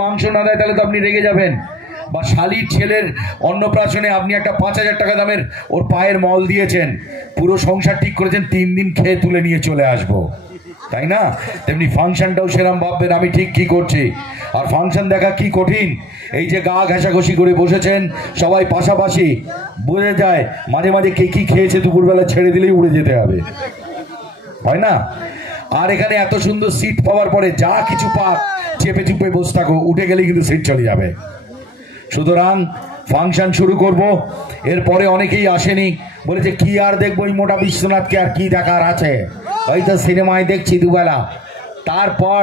মাংস না দেয় তাহলে তো আপনি রেগে যাবেন। বা শালির ছেলের অন্নপ্রাশনে আপনি একটা 5,000 টাকা দামের ওর পায়ের মল দিয়েছেন, পুরো সংসার ঠিক করেছেন 3 দিন খেয়ে তুলে নিয়ে চলে আসবো, তাই না? তেমনি ফাংশনটাও সেরকম ভাববেন আমি ঠিক কি করছি। আর ফাংশন দেখা কি কঠিন, এই যে গা ঘেঁষাঘষি করে বসেছেন সবাই পাশাপাশি, বোঝা যায় মাঝে মাঝে কে কি খেয়েছে দুপুরবেলা ছেড়ে দিলেই উড়ে যেতে হবে, হয় না? আর এখানে এত সুন্দর সিট পাওয়ার পরে যা কিছু পাক চেপে চুপে বসে থাকো, উঠে গেলেই কিন্তু সিট চলে যাবে। সুতরাং ফাংশন শুরু করব। এরপরে অনেকেই আসেনি, বলেছে কি আর দেখবো এই মোটা বিশ্বনাথকে, আর কি দেখার আছে, ওই তো সিনেমায় দেখছি দুবেলা, তারপর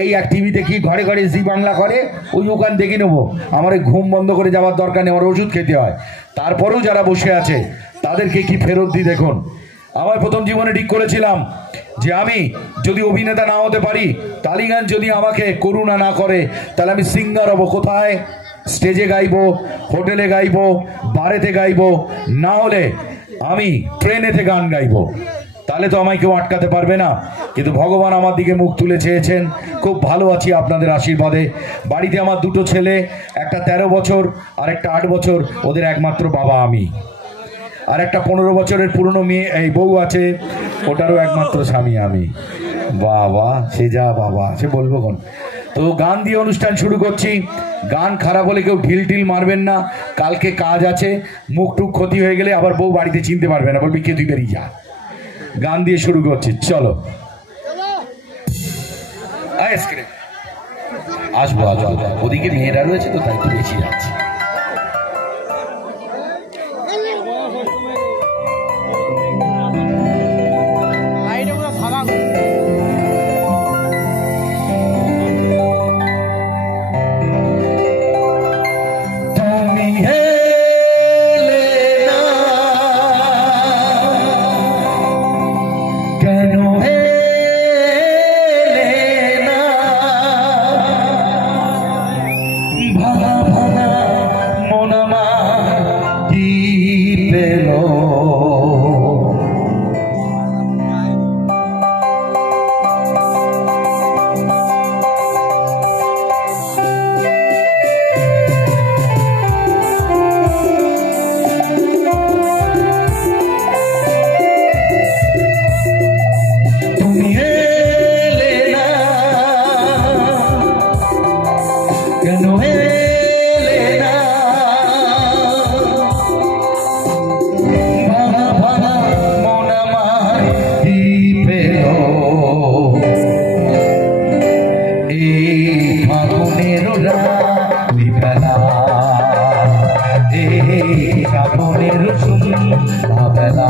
এই এক টিভিতে কি ঘরে ঘরে জি বাংলা করে, ওই ওখান দেখে নেবো, আমার ঘুম বন্ধ করে যাওয়ার দরকার নেই, আমার ওষুধ খেতে হয়। তারপরেও যারা বসে আছে তাদেরকে কি ফেরত দিই দেখুন। আমার প্রথম জীবনে ঠিক করেছিলাম যে আমি যদি অভিনেতা না হতে পারি, টালিগঞ্জ যদি আমাকে করুণা না করে, তাহলে আমি সিঙ্গার হব। কোথায়? স্টেজে গাইবো, হোটেলে গাইবো, বারেতে গাইবো, না হলে আমি ট্রেনেতে গান গাইবো, তাহলে তো আমায় কেউ আটকাতে পারবে না। কিন্তু ভগবান আমার দিকে মুখ তুলে চেয়েছেন, খুব ভালো আছি আপনাদের আশীর্বাদে। বাড়িতে আমার দুটো ছেলে, একটা 13 বছর আর একটা 8 বছর, ওদের একমাত্র বাবা আমি। আর একটা 15 বছরের পুরনো মেয়ে এই বউ আছে, ওটারও একমাত্র স্বামী আমি। বাবা সে যা বাবা সে বলবো কোন। তো গান দিয়ে অনুষ্ঠান শুরু করছি। গান খারাপ হলে কেউ ঢিল ঢিল মারবেন না, কালকে কাজ আছে, মুখ টুক ক্ষতি হয়ে গেলে আবার বউ বাড়িতে চিনতে পারবে না, বলবি কে তুই বেরিয়ে যা। গান দিয়ে শুরু করছি, চলো। আসবো আসবো, ওদিকে মেয়েরা রয়েছে তো তাই একটু বেশি যাচ্ছে। বেলা